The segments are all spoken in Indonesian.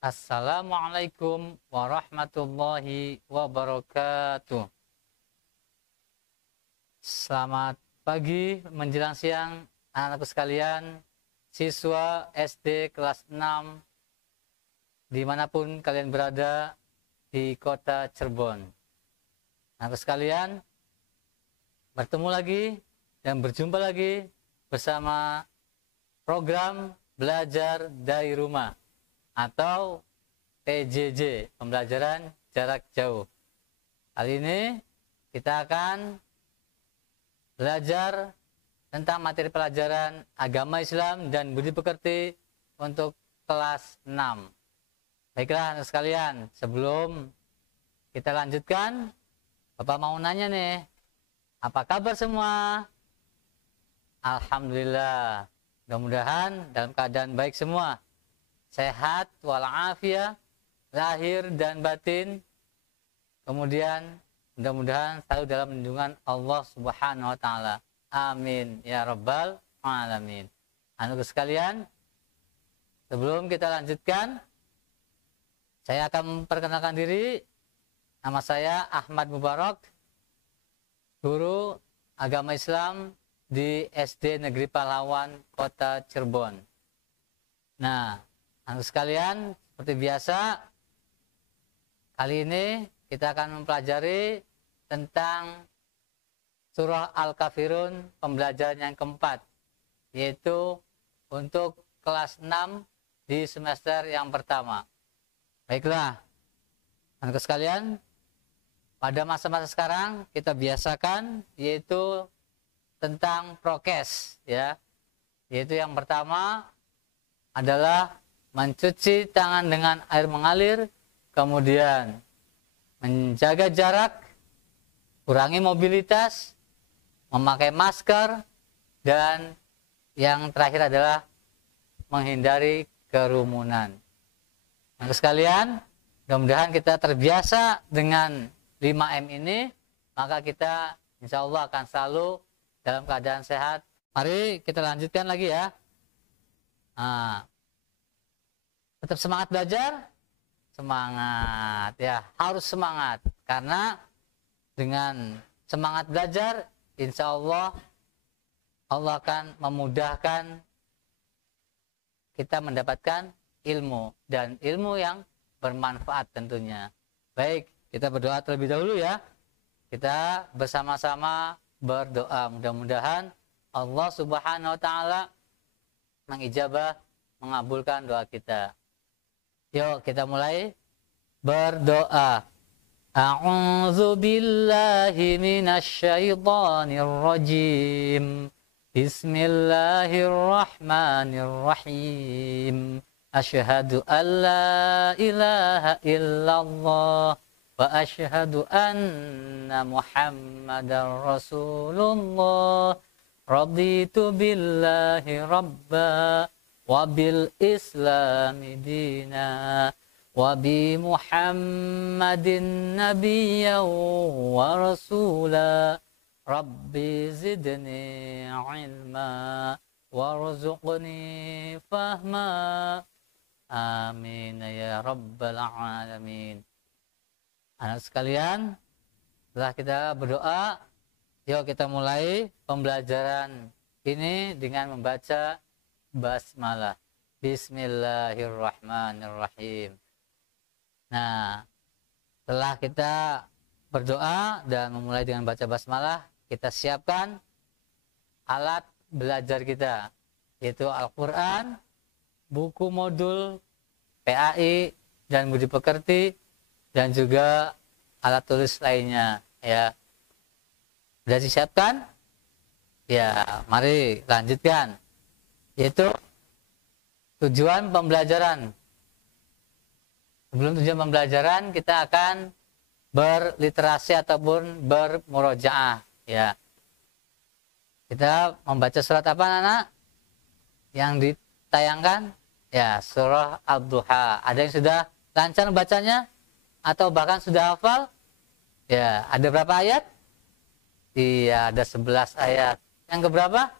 Assalamualaikum warahmatullahi wabarakatuh. Selamat pagi menjelang siang anak-anakku sekalian, siswa SD kelas 6 dimanapun kalian berada di kota Cirebon. Anak-anakku sekalian, bertemu lagi dan berjumpa lagi bersama program belajar dari rumah atau PJJ, pembelajaran jarak jauh. Kali ini kita akan belajar tentang materi pelajaran agama Islam dan budi pekerti untuk kelas 6. Baiklah anak sekalian, sebelum kita lanjutkan, Bapak mau nanya nih, apa kabar semua? Alhamdulillah, mudah-mudahan dalam keadaan baik semua, sehat walafiat lahir dan batin, kemudian mudah-mudahan selalu dalam lindungan Allah Subhanahu wa taala. Amin ya rabbal alamin. Anak sekalian, sebelum kita lanjutkan, saya akan memperkenalkan diri. Nama saya Ahmad Mubarak, guru agama Islam di SD Negeri Pahlawan, Kota Cirebon. Nah, anak sekalian, seperti biasa, kali ini kita akan mempelajari tentang surah Al-Kafirun, pembelajaran yang keempat, yaitu untuk kelas 6 di semester yang pertama. Baiklah, anak sekalian, pada masa-masa sekarang kita biasakan yaitu tentang prokes, ya. Yaitu yang pertama adalah mencuci tangan dengan air mengalir, kemudian menjaga jarak, kurangi mobilitas, memakai masker, dan yang terakhir adalah menghindari kerumunan. Nah, sekalian, mudah-mudahan kita terbiasa dengan 5M ini, maka kita insya Allah akan selalu dalam keadaan sehat. Mari kita lanjutkan lagi ya. Nah, tetap semangat belajar, semangat ya, harus semangat, karena dengan semangat belajar insya Allah Allah akan memudahkan kita mendapatkan ilmu, dan ilmu yang bermanfaat tentunya. Baik, kita berdoa terlebih dahulu ya. Kita bersama-sama berdoa, mudah-mudahan Allah Subhanahu wa taala mengijabah, mengabulkan doa kita. Yuk kita mulai berdoa. A'udzu billahi minasy syaithanir rajim. Bismillahirrahmanirrahim. Asyhadu an la ilaha illallah wa asyhadu anna Muhammadar Rasulullah. Raditu billahi rabba wa bil islami dina wa bi Muhammadin nabiyyan wa rasula. Rabbi zidni ilma warzuqni fahma. Amin ya rabbal alamin. Anak sekalian, setelah kita berdoa, yuk kita mulai pembelajaran ini dengan membaca basmalah. Bismillahirrahmanirrahim. Nah, setelah kita berdoa dan memulai dengan baca basmalah, kita siapkan alat belajar kita, yaitu Al-Quran, buku modul PAI dan budi pekerti, dan juga alat tulis lainnya ya. Sudah disiapkan? Ya, mari lanjutkan. Yaitu tujuan pembelajaran. Sebelum tujuan pembelajaran, kita akan berliterasi ataupun bermurojaah ya. Kita membaca surat apa anak? Yang ditayangkan ya, surah Ad-Duha. Ada yang sudah lancar bacanya atau bahkan sudah hafal? Ya, ada berapa ayat? Iya, ada 11 ayat. Yang keberapa?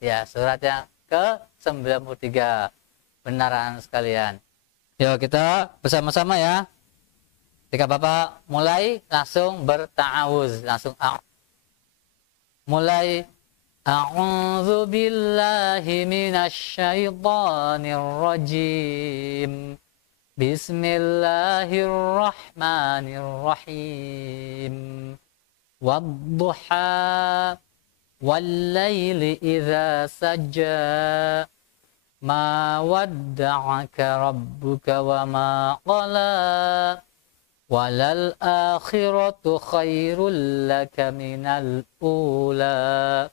Ya, surat yang ke-93. Benar sekalian. Yuk kita bersama-sama ya. Ketika Bapak mulai langsung berta'awuz, langsung mulai. A'udzu billahi minasy syaithanir rajim. Bismillahirrahmanirrahim. Wadduha wal laili idza sajja. Ma wadda'aka rabbuka wa ma qala. Walal akhiratu khairul laka minal ula.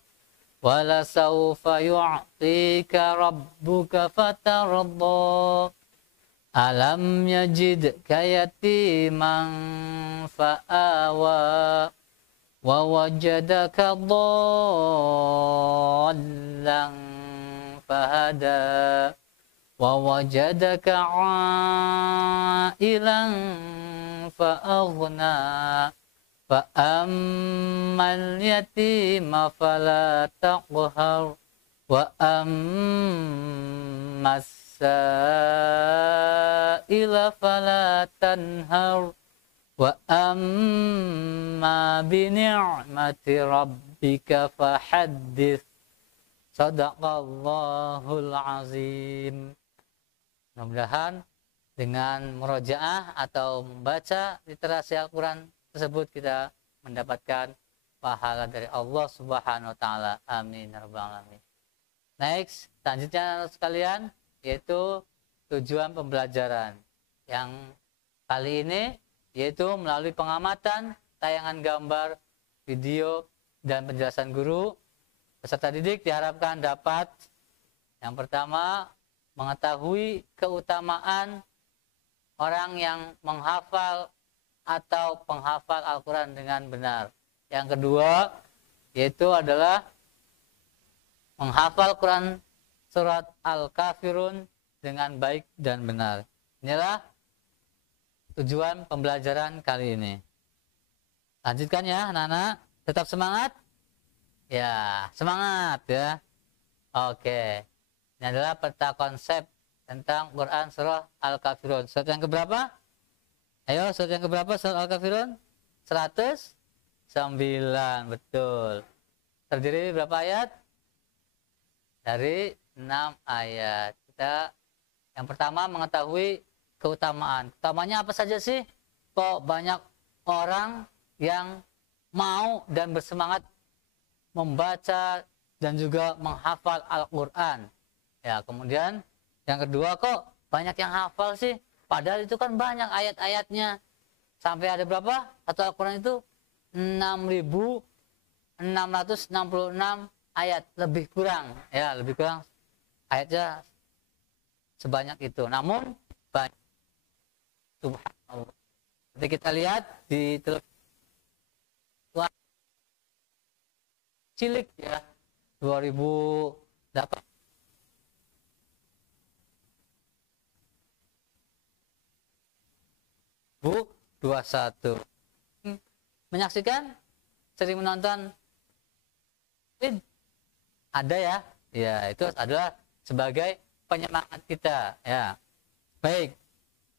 Wala sawfa yu'tika rabbuka fatarda. Alam yajidka yatiman fa'awa. Wa wajadaka dhallan fahada. Wa wajadaka 'ailan fa'aghna. Fa'ammal yatima fala taqhar. Wa ammas sa'ila fala tanhar. Wa amma bi ni'mati rabbika fahaddits. Shadaqallahul azim. Mudah-mudahan dengan murojaah atau membaca literasi Al-Quran tersebut kita mendapatkan pahala dari Allah Subhanahu wa taala. Amin ya rabbal alamin. Next, selanjutnya sekalian, yaitu tujuan pembelajaran. Yang kali ini yaitu melalui pengamatan, tayangan gambar, video, dan penjelasan guru, peserta didik diharapkan dapat yang pertama mengetahui keutamaan orang yang menghafal atau penghafal Al-Quran dengan benar. Yang kedua yaitu adalah menghafal Quran surat Al-Kafirun dengan baik dan benar. Inilah tujuan pembelajaran kali ini. Lanjutkan ya anak-anak, tetap semangat. Ya, semangat ya. Oke. Ini adalah peta konsep tentang Quran surah Al-Kafirun. Surat yang keberapa? Ayo, surat yang keberapa surat Al-Kafirun? 109, betul. Terdiri berapa ayat? Dari 6 ayat. Kita yang pertama mengetahui keutamaan. Utamanya apa saja sih? Kok banyak orang yang mau dan bersemangat membaca dan juga menghafal Al-Quran. Ya, kemudian yang kedua, kok banyak yang hafal sih? Padahal itu kan banyak ayat-ayatnya. Sampai ada berapa? Satu Al-Quran itu 6.666 ayat, lebih kurang. Ya, lebih kurang ayatnya sebanyak itu. Namun banyak. Subhanallah. Jadi kita lihat di cilik ya, 2008 2021. Menyaksikan, sering menonton, ada ya. Ya, itu adalah sebagai penyemangat kita ya. Baik.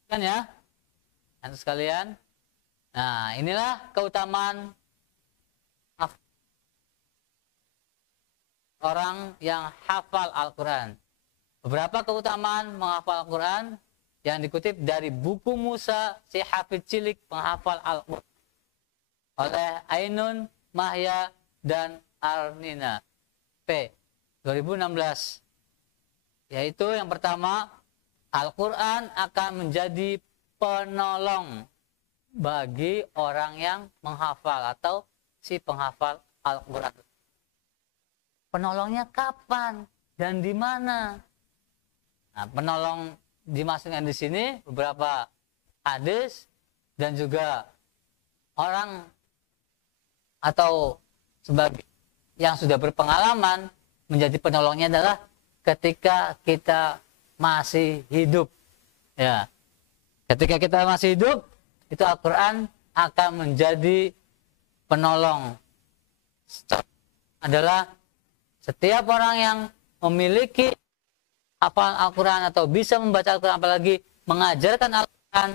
Kan ya? Anak sekalian. Nah, inilah keutamaan orang yang hafal Al-Quran. Beberapa keutamaan menghafal Al-Quran yang dikutip dari buku Musa, si Hafidz cilik penghafal Al-Quran, oleh Ainun, Mahya, dan Arnina P. 2016. Yaitu yang pertama, Al-Quran akan menjadi penolong bagi orang yang menghafal atau si penghafal Al-Quran. Penolongnya kapan dan di mana? Nah, penolong dimasukkan di sini beberapa hadis dan juga orang atau sebagai yang sudah berpengalaman menjadi penolongnya adalah ketika kita masih hidup. Ya. Ketika kita masih hidup, itu Al-Quran akan menjadi penolong. Adalah setiap orang yang memiliki hafal Al-Quran atau bisa membaca Al-Quran, apalagi mengajarkan Al-Quran,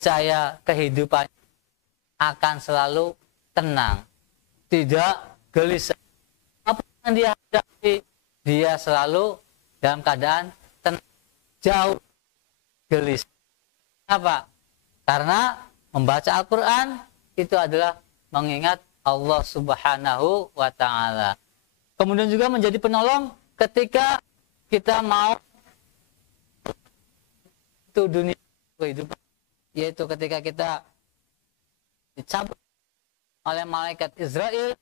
saya kehidupan akan selalu tenang, tidak gelisah. Apa yang dia hadapi, dia selalu dalam keadaan tenang, jauh gelisah. Apa? Karena membaca Al-Quran itu adalah mengingat Allah Subhanahu wa Ta'ala. Kemudian juga menjadi penolong ketika kita mau itu dunia kehidupan, yaitu ketika kita dicabut oleh malaikat Israel,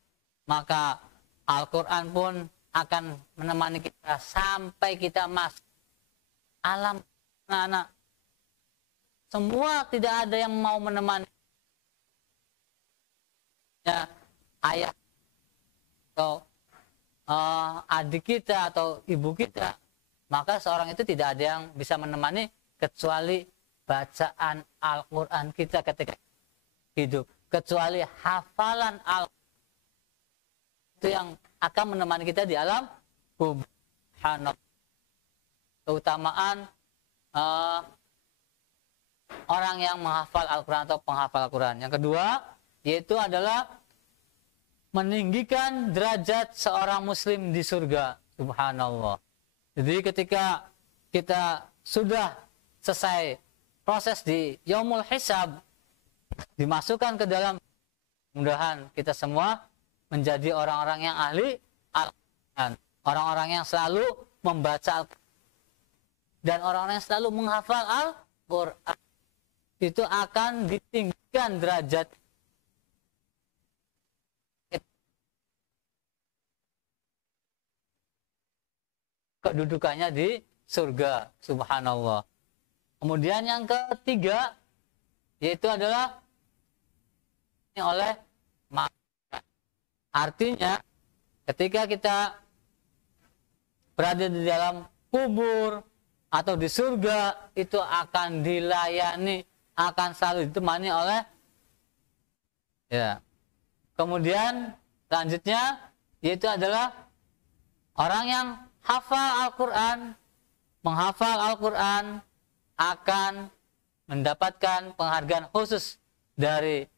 maka Al-Quran pun akan menemani kita sampai kita masuk alam anak-anak. Semua tidak ada yang mau menemani ya, ayah atau adik kita atau ibu kita, maka seorang itu tidak ada yang bisa menemani kecuali bacaan Al-Quran kita ketika hidup, kecuali hafalan Al-Quran itu yang akan menemani kita di alam kubur. Keutamaan orang yang menghafal Al-Quran atau penghafal Al-Quran. Yang kedua, yaitu adalah meninggikan derajat seorang muslim di surga. Subhanallah. Jadi ketika kita sudah selesai proses di Yaumul Hisab, dimasukkan ke dalam, mudah-mudahan kita semua menjadi orang-orang yang ahli Al-Quran, orang-orang yang selalu membaca Al-Quran, dan orang-orang yang selalu menghafal Al-Quran. Itu akan ditinggikan derajat kedudukannya di surga. Subhanallah. Kemudian yang ketiga, yaitu adalah oleh malaikat. Artinya ketika kita berada di dalam kubur atau di surga, itu akan dilayani, akan selalu ditemani oleh ya. Kemudian selanjutnya yaitu adalah orang yang hafal Al-Quran, menghafal Al-Quran akan mendapatkan penghargaan khusus dari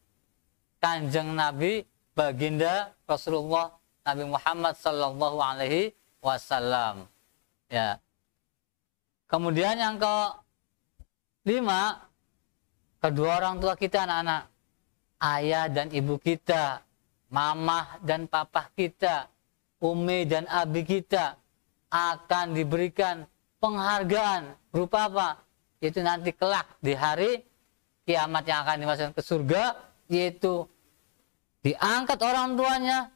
Kanjeng Nabi baginda Rasulullah Nabi Muhammad sallallahu alaihi wasallam. Ya. Kemudian yang kelima, kedua orang tua kita anak-anak, ayah dan ibu kita, mamah dan papah kita, umi dan abi kita akan diberikan penghargaan berupa apa? Yaitu nanti kelak di hari kiamat yang akan dimasukkan ke surga, yaitu diangkat orang tuanya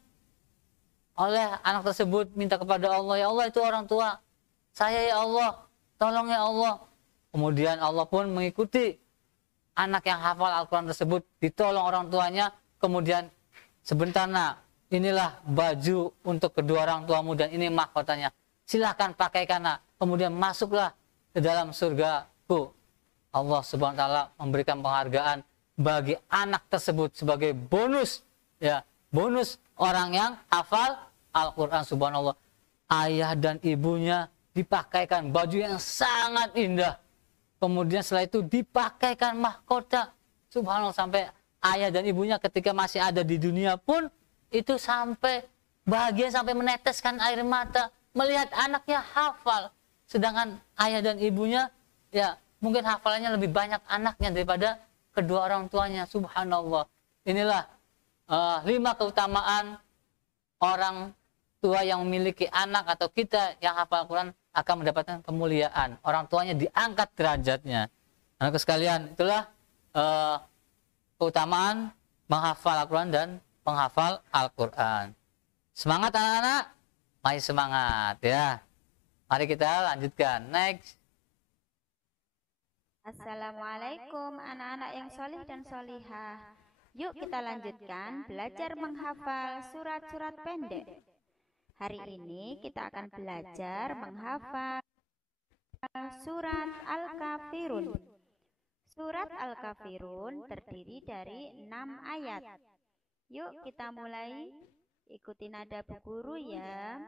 oleh anak tersebut, minta kepada Allah, ya Allah itu orang tua saya ya Allah, tolong ya Allah. Kemudian Allah pun mengikuti anak yang hafal Al-Quran tersebut, ditolong orang tuanya. Kemudian sebentar nak, inilah baju untuk kedua orang tuamu dan ini mahkotanya, silahkan pakaikan nak. Kemudian masuklah ke dalam surgaku. Allah Subhanahu wa Ta'ala memberikan penghargaan bagi anak tersebut sebagai bonus, ya, bonus orang yang hafal Al-Quran. Subhanallah, ayah dan ibunya dipakaikan baju yang sangat indah, kemudian setelah itu dipakaikan mahkota. Subhanallah, sampai ayah dan ibunya ketika masih ada di dunia pun itu sampai bahagia, sampai meneteskan air mata melihat anaknya hafal. Sedangkan ayah dan ibunya ya mungkin hafalannya lebih banyak anaknya daripada kedua orang tuanya. Subhanallah. Inilah 5 keutamaan orang tua yang memiliki anak atau kita yang hafal Al-Quran akan mendapatkan kemuliaan. Orang tuanya diangkat derajatnya. Anak sekalian, itulah keutamaan menghafal Al-Quran dan penghafal Al-Quran. Semangat anak-anak, mari semangat ya. Mari kita lanjutkan. Next. Assalamualaikum anak-anak yang solih dan solihah. Yuk kita lanjutkan belajar menghafal surat-surat pendek. Hari ini kita akan belajar menghafal surat Al-Kafirun. Surat Al-Kafirun terdiri dari 6 ayat. Yuk kita mulai, ikuti nada Bu Guru ya.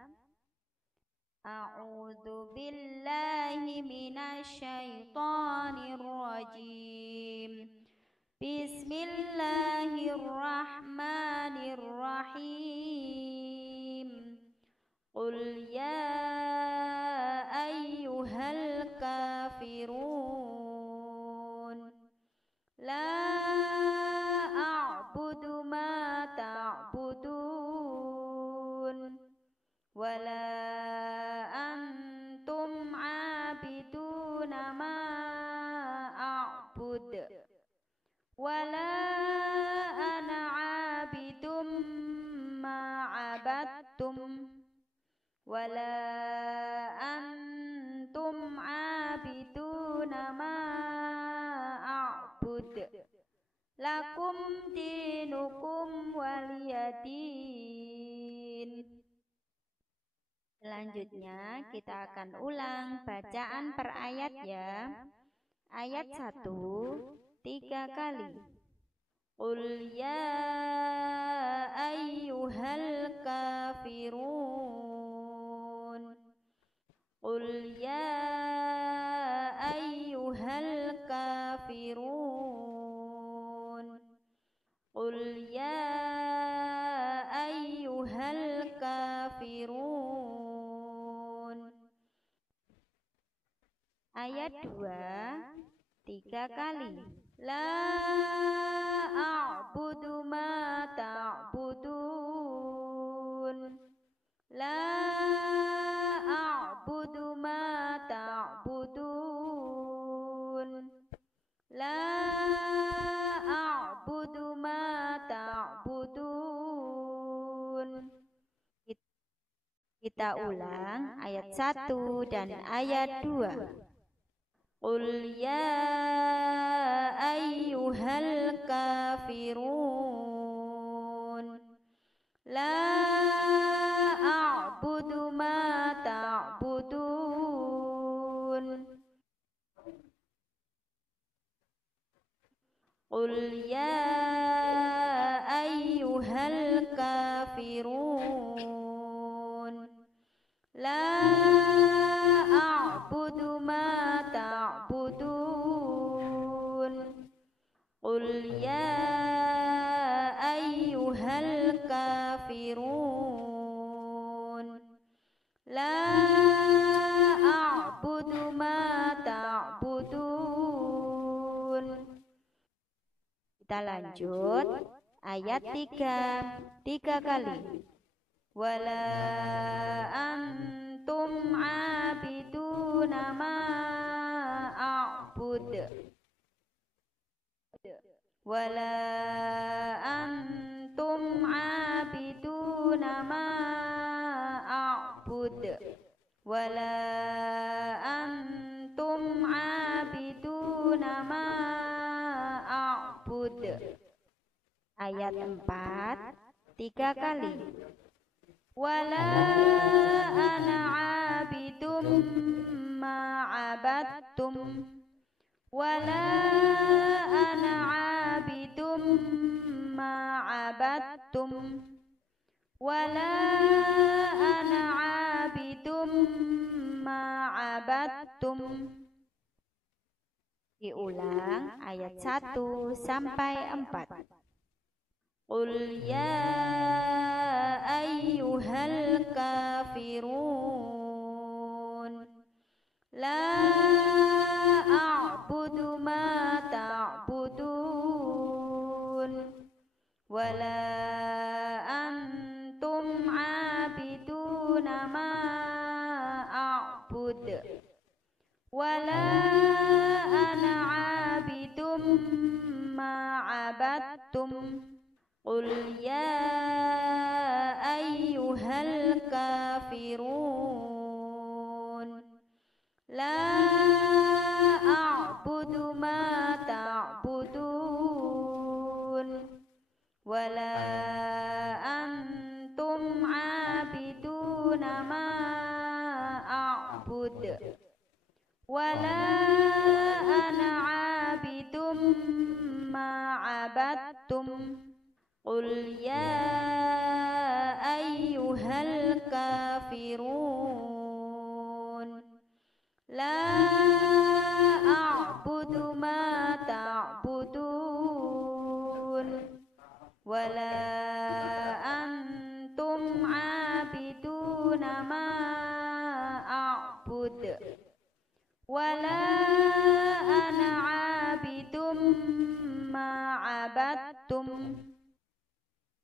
A'udzu billahi minasyaitonir rajim. Bismillahirrahmanirrahim. Qul ya ayyuhal kafirun la a'budu ma ta'budun wala antum 'abiduna ma a'bud wala ana 'abidum ma 'abadtum wala antum 'abiduna ma a'bud lakum dinukum waliyadin. Selanjutnya kita akan ulang bacaan per ayat ya. Ayat 1 3 kali. Qul ya ayyuhal kafirun. Qul ya ayyuhal kafirun. Qul ya ayyuhal kafirun. Ayat 2 3 kali. La a'budu ma ta'budun. La a'budu ma ta'budun. La a'budu ma ta'budun. Kita ulang ayat 1 dan ayat 2. Qul ya ayyuhal kafirun la a'budu ma ta'budun. Qul ya ayyuhal kafirun la a'budu ma ta'budun. Qul ya ayyuhal kafirun la a'budu ma ta'budun. Kita lanjut ayat 3 kali. Wala antum 'abiduna ma a'bud. Wala antum 'abiduna ma a'bud. Wala antum 'abiduna ma a'bud. Ayat 4 3 kali. Wala ana 'abidum ma 'abadtum. Wala ana 'abidum ma 'abadtum. Wala ana 'abidum ma 'abadtum. Diulang ayat 1 sampai 4. Qul ya ayyuhal kafirun la a'budu ma ta'budun wala antum 'abiduna ma a'bud wala ana 'abidum ma 'abadtum. Qul ya ayyuhal kafirun la a'budu ma ta'budun wala antum 'abiduna ma a'bud wala ana 'abidum ma 'abadtum. Qul ya ayyuhal kafirun la a'budu 'abadtum.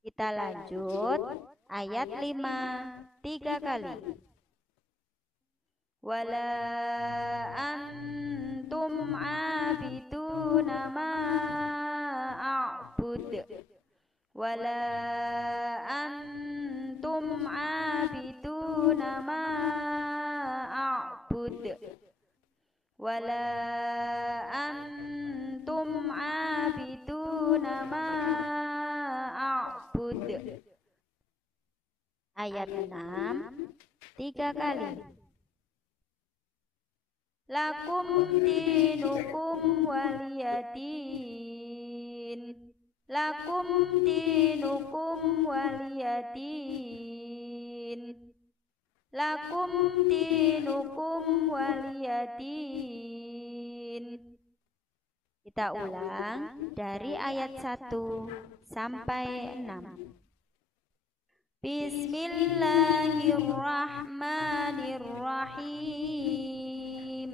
Kita lanjut ayat 5 3 kali. Wala antum 'abiduna ma a'bud. Wala antum 'abiduna ma a'bud. Wala antum 'abiduna ma a'bud. Ayat 6 3 kali. Lakum dinukum waliyadin. Lakum dinukum waliyadin. Lakum dinukum waliyadin. Kita ulang dari ayat 1 sampai 6. Bismillahirrahmanirrahim.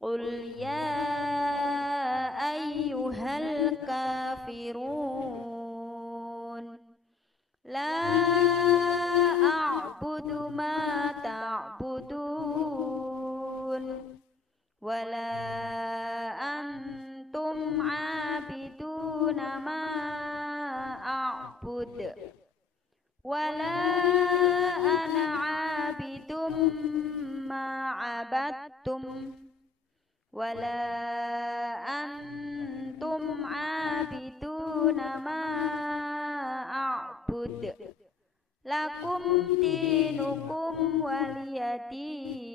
Qul ya ayyuhal kafirun la a'budu ma ta'budun wala antum 'abiduna ma a'bud wala ana 'abidum ma 'abadtum wala antum 'abiduna ma a'bud lakum dinukum waliyadin.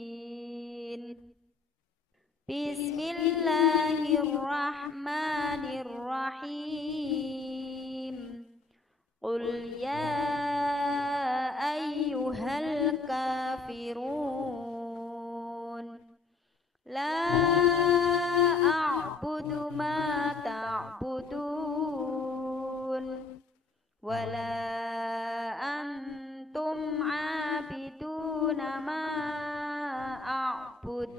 Bismillahirrahmanirrahim. Qul ya ayyuhal kafirun la a'budu ma ta'budun wala antum 'abiduna ma a'bud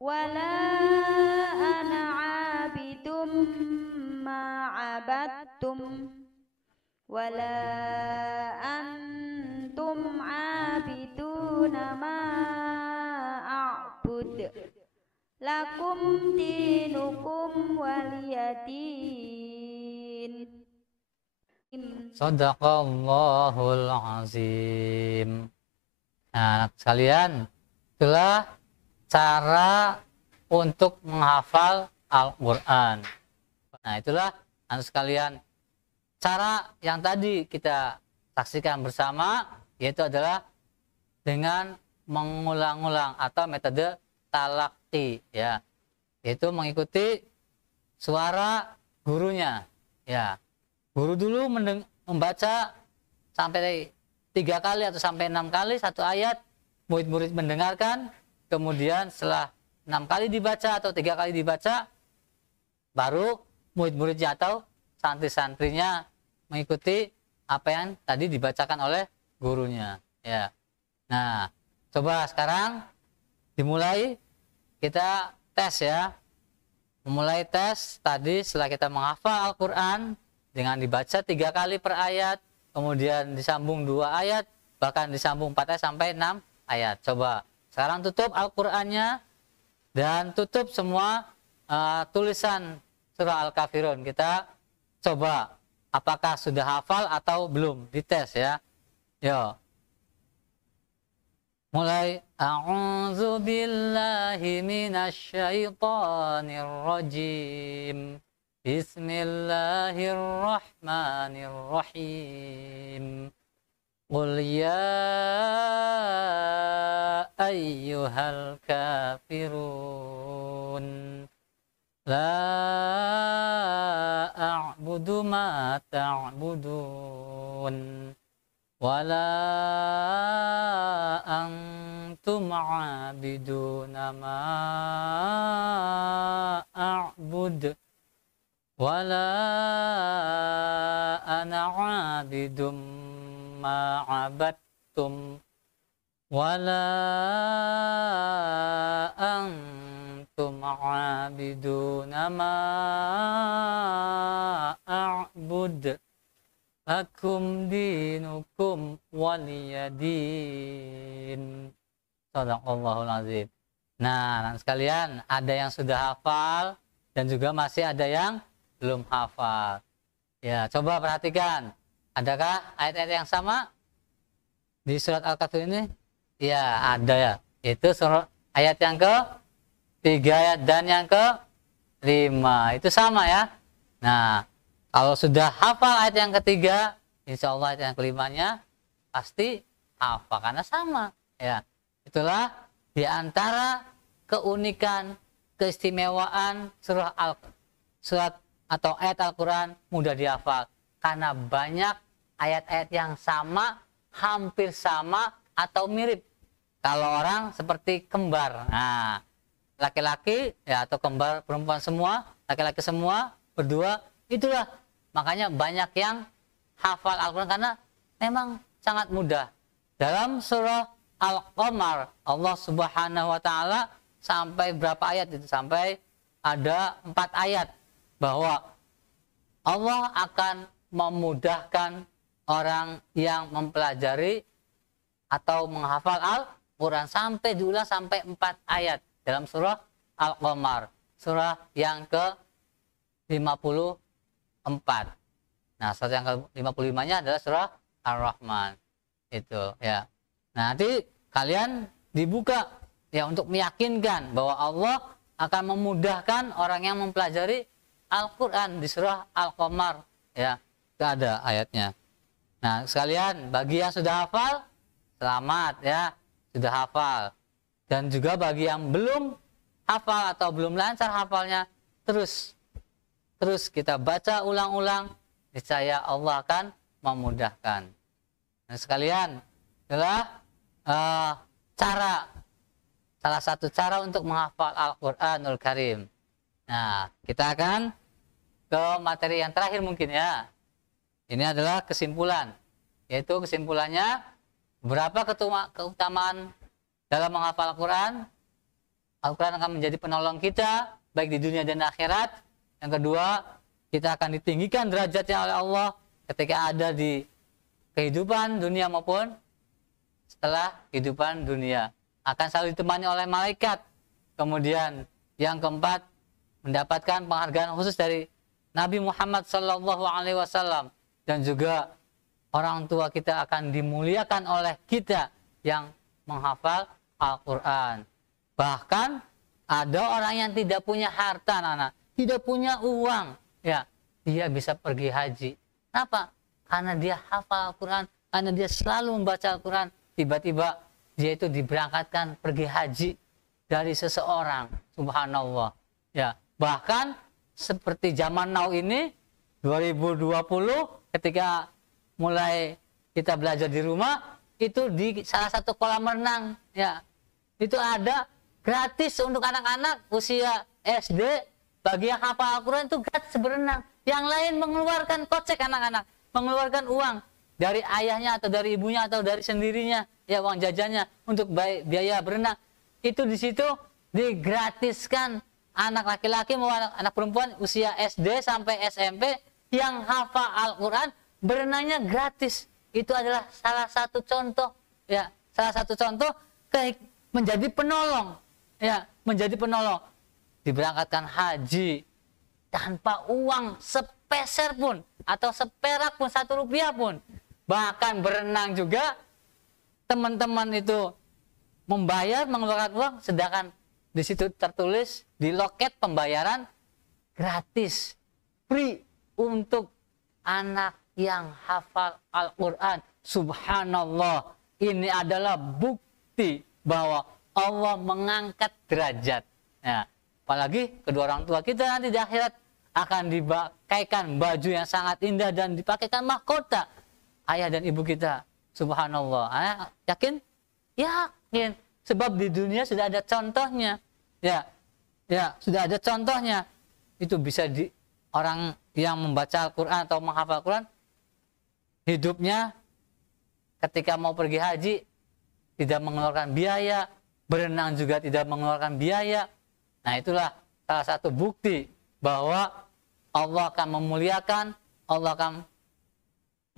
wala ana 'abidum ma 'abadtum wala antum 'abiduna ma a'bud lakum dinukum waliyadin. Shadaqallahul azim. Nah, anak sekalian, itulah cara untuk menghafal Al-Quran. Nah, itulah anak sekalian, cara yang tadi kita saksikan bersama, yaitu adalah dengan mengulang-ulang atau metode talaqi, ya, yaitu mengikuti suara gurunya, ya. Guru dulu membaca sampai 3 kali atau sampai 6 kali satu ayat, murid-murid mendengarkan, kemudian setelah 6 kali dibaca atau 3 kali dibaca, baru murid-muridnya atau santri-santrinya mengikuti apa yang tadi dibacakan oleh gurunya, ya. Nah, coba sekarang dimulai, kita tes, ya. Memulai tes tadi setelah kita menghafal Al-Quran dengan dibaca 3 kali per ayat, kemudian disambung 2 ayat, bahkan disambung 4 ayat sampai 6 ayat. Coba sekarang tutup Al-Qur'annya dan tutup semua tulisan surah Al-Kafirun. Kita coba apakah sudah hafal atau belum, dites, ya. Yo. Mulai. A'udzu billahi minasyaitonir rajim. Bismillahirrahmanirrahim. Qul ya ayyuhal kafirun la a'budu ma ta'budun wala antum 'abiduna ma a'bud wala ana 'abidum ma 'abadtum wala antum 'abiduna ma na'bud. Lakum dinukum waliyadin. Shadaqallahul azim. Nah, anak sekalian, ada yang sudah hafal dan juga masih ada yang belum hafal. Ya, coba perhatikan. Adakah ayat-ayat yang sama di surat Al-Kahfi ini? Ya, ada ya. Itu surat ayat yang ke-3 ayat dan yang ke-5. Itu sama ya. Nah, kalau sudah hafal ayat yang ke-3, insya Allah ayat yang ke-5-nya pasti hafal karena sama. Ya, itulah di antara keunikan, keistimewaan surat atau ayat Al-Quran mudah dihafal karena banyak ayat-ayat yang sama, hampir sama atau mirip. Kalau orang seperti kembar, nah laki-laki ya atau kembar perempuan semua, laki-laki semua berdua, itulah makanya banyak yang hafal Al-Quran karena memang sangat mudah. Dalam surah Al-Qamar Allah Subhanahu wa Ta'ala sampai berapa ayat itu? Sampai ada 4 ayat bahwa Allah akan memudahkan orang yang mempelajari atau menghafal Al-Quran, sampai diulang sampai 4 ayat dalam surah Al-Qamar, surah yang ke-54. Nah, surah yang ke-55-nya adalah surah Ar-Rahman. Itu ya. Nah, nanti kalian dibuka ya untuk meyakinkan bahwa Allah akan memudahkan orang yang mempelajari Al-Quran di surah Al-Qamar ya. Itu ada ayatnya. Nah, sekalian bagi yang sudah hafal, selamat ya, sudah hafal. Dan juga bagi yang belum hafal atau belum lancar hafalnya, terus kita baca ulang-ulang, niscaya Allah akan memudahkan. Nah, sekalian, itulah salah satu cara untuk menghafal Al-Quranul Karim. Nah, kita akan ke materi yang terakhir mungkin ya. Ini adalah kesimpulan, yaitu kesimpulannya berapa keutamaan dalam menghafal Al-Quran. Al-Quran akan menjadi penolong kita baik di dunia dan akhirat. Yang kedua, kita akan ditinggikan derajatnya oleh Allah ketika ada di kehidupan dunia maupun setelah kehidupan dunia. Akan selalu ditemani oleh malaikat. Kemudian yang keempat, mendapatkan penghargaan khusus dari Nabi Muhammad SAW, dan juga orang tua kita akan dimuliakan oleh kita yang menghafal Al-Quran. Bahkan ada orang yang tidak punya harta, anak-anak, tidak punya uang, ya, dia bisa pergi haji. Kenapa? Karena dia hafal Al-Quran, karena dia selalu membaca Al-Quran. Tiba-tiba dia itu diberangkatkan pergi haji dari seseorang, subhanallah. Ya, bahkan seperti zaman now ini 2020, ketika mulai kita belajar di rumah, itu di salah satu kolam renang, ya, itu ada gratis untuk anak-anak usia SD. Bagi yang hafal Al-Quran itu gratis berenang. Yang lain mengeluarkan kocek, anak-anak mengeluarkan uang dari ayahnya atau dari ibunya atau dari sendirinya, ya, uang jajannya untuk biaya berenang. Itu di situ digratiskan anak laki-laki maupun anak perempuan usia SD sampai SMP yang hafal Al-Quran berenangnya gratis. Itu adalah salah satu contoh, ya, salah satu contoh menjadi penolong, ya, menjadi penolong. Diberangkatkan haji tanpa uang sepeser pun atau seperak pun, 1 rupiah pun. Bahkan berenang juga teman-teman itu membayar, mengeluarkan uang, sedangkan di situ tertulis di loket pembayaran gratis, free untuk anak yang hafal Al-Quran. Subhanallah, ini adalah bukti bahwa Allah mengangkat derajat. Nah, apalagi kedua orang tua kita nanti di akhirat akan dipakaikan baju yang sangat indah dan dipakaikan mahkota ayah dan ibu kita. Subhanallah. Yakin? Yakin. Sebab di dunia sudah ada contohnya. Ya, sudah ada contohnya. Itu bisa di orang yang membaca Al-Quran atau menghafal Al-Quran, hidupnya ketika mau pergi haji tidak mengeluarkan biaya, berenang juga tidak mengeluarkan biaya. Nah, itulah salah satu bukti bahwa Allah akan memuliakan Allah akan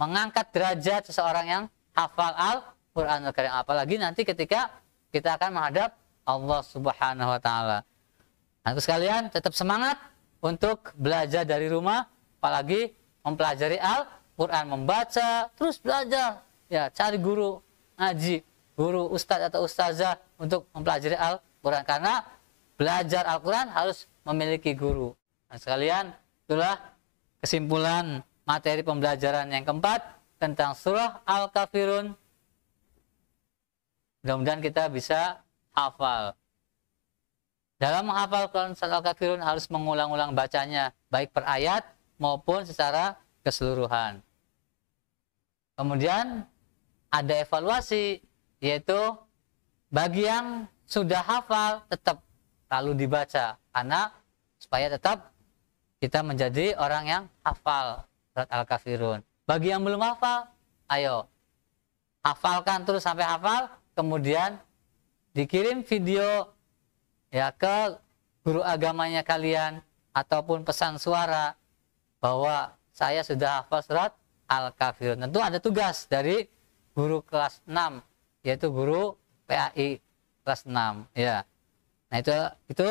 mengangkat derajat seseorang yang hafal Al-Qur'anul Karim. Apalagi nanti ketika kita akan menghadap Allah Subhanahu wa taala. Nah, sekalian tetap semangat untuk belajar dari rumah, apalagi mempelajari Al-Qur'an, membaca, terus belajar. Ya, cari guru ngaji, guru ustadz atau ustazah untuk mempelajari Al-Qur'an, karena belajar Al-Qur'an harus memiliki guru. Nah, sekalian, itulah kesimpulan materi pembelajaran yang keempat tentang surah Al-Kafirun. Mudah-mudahan kita bisa hafal. Dalam menghafal Quran surah Al-Kafirun harus mengulang-ulang bacanya, baik per ayat maupun secara keseluruhan. Kemudian ada evaluasi, yaitu bagi yang sudah hafal tetap lalu dibaca, karena supaya tetap kita menjadi orang yang hafal surat Al-Kafirun. Bagi yang belum hafal, ayo hafalkan terus sampai hafal, kemudian dikirim video ya ke guru agamanya kalian ataupun pesan suara bahwa saya sudah hafal surat Al-Kafirun. Tentu ada tugas dari guru kelas 6, yaitu guru PAI kelas 6 ya. Nah, itu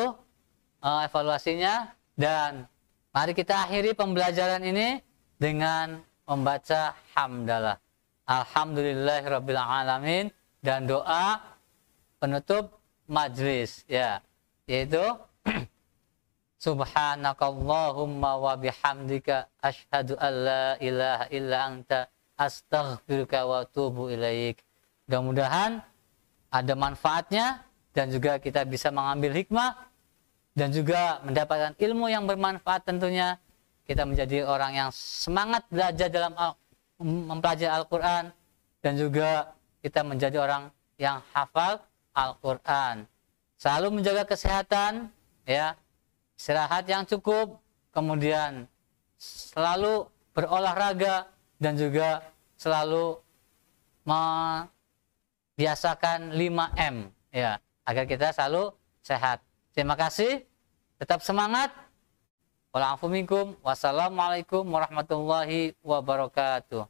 evaluasinya, dan mari kita akhiri pembelajaran ini dengan membaca hamdalah. Alhamdulillahirabbil alamin, dan doa penutup majlis ya, yaitu Subhanakallahumma wa bihamdika asyhadu an la ilaha illa anta astaghfiruka wa atubu ilaik. Mudah-mudahan ada manfaatnya dan juga kita bisa mengambil hikmah dan juga mendapatkan ilmu yang bermanfaat tentunya. Kita menjadi orang yang semangat belajar dalam mempelajari Al-Qur'an, dan juga kita menjadi orang yang hafal Al-Qur'an. Selalu menjaga kesehatan ya, istirahat yang cukup, kemudian selalu berolahraga, dan juga selalu membiasakan 5M ya, agar kita selalu sehat. Terima kasih, tetap semangat. Wassalamualaikum warahmatullahi wabarakatuh.